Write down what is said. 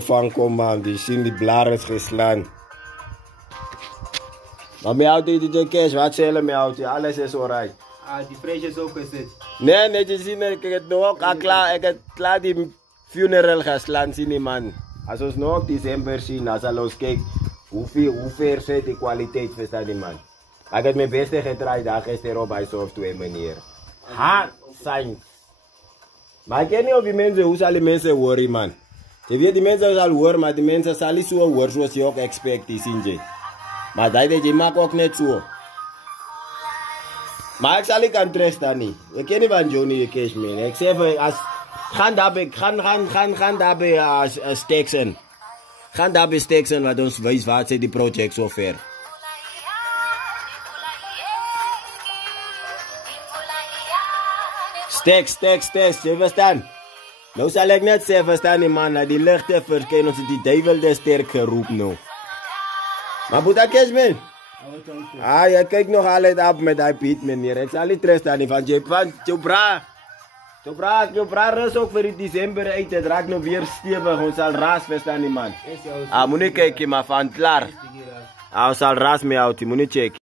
Fanko man, die zien die blaren geslaan. Maar mijn auto DJ Cash, wat zullen mijn auto? Alles is alright. Die prijs is ook gezet. Nee, je ziet, ik heb nog ook klaar die funeral geslaan zien man. Als we nog december zien, als we ons kijken, hoe ver zit die kwaliteit verstaan die man. Ik heb mijn beste gedraaid, daar gisteren op bij software manier. Hard science. Maar ik weet niet of die mensen, hoe zal die mensen worry man. Je weet die mensen zal horen, maar die mensen zal niet zo horen zoals je ook expect die zien. Maar dat je maakt ook net zo. Maar ik zal niet aan trust dan niet. Ik ken niet van Johnny Cash man. Ik zeg van, als gaan daarbij steksen. Gaan daarbij steksen wat ons wijst wat zijn die project zo ver. Steks, je verstaan? Nou zal ik net zeggen, verstaan man, dat die lichte verschijnen ons die duivel de sterk geroepen nou. Maar Boeta Cash man? Je kijkt nog altijd op met die Piet meneer. Ik zal niet trust aan die van Jopra rust ook voor die december uit. Het raakt nog weer stevig, ons zal raas verstaan die man. Moet niet kijken maar van klaar. Ons zal raas mee uit, moet niet checken.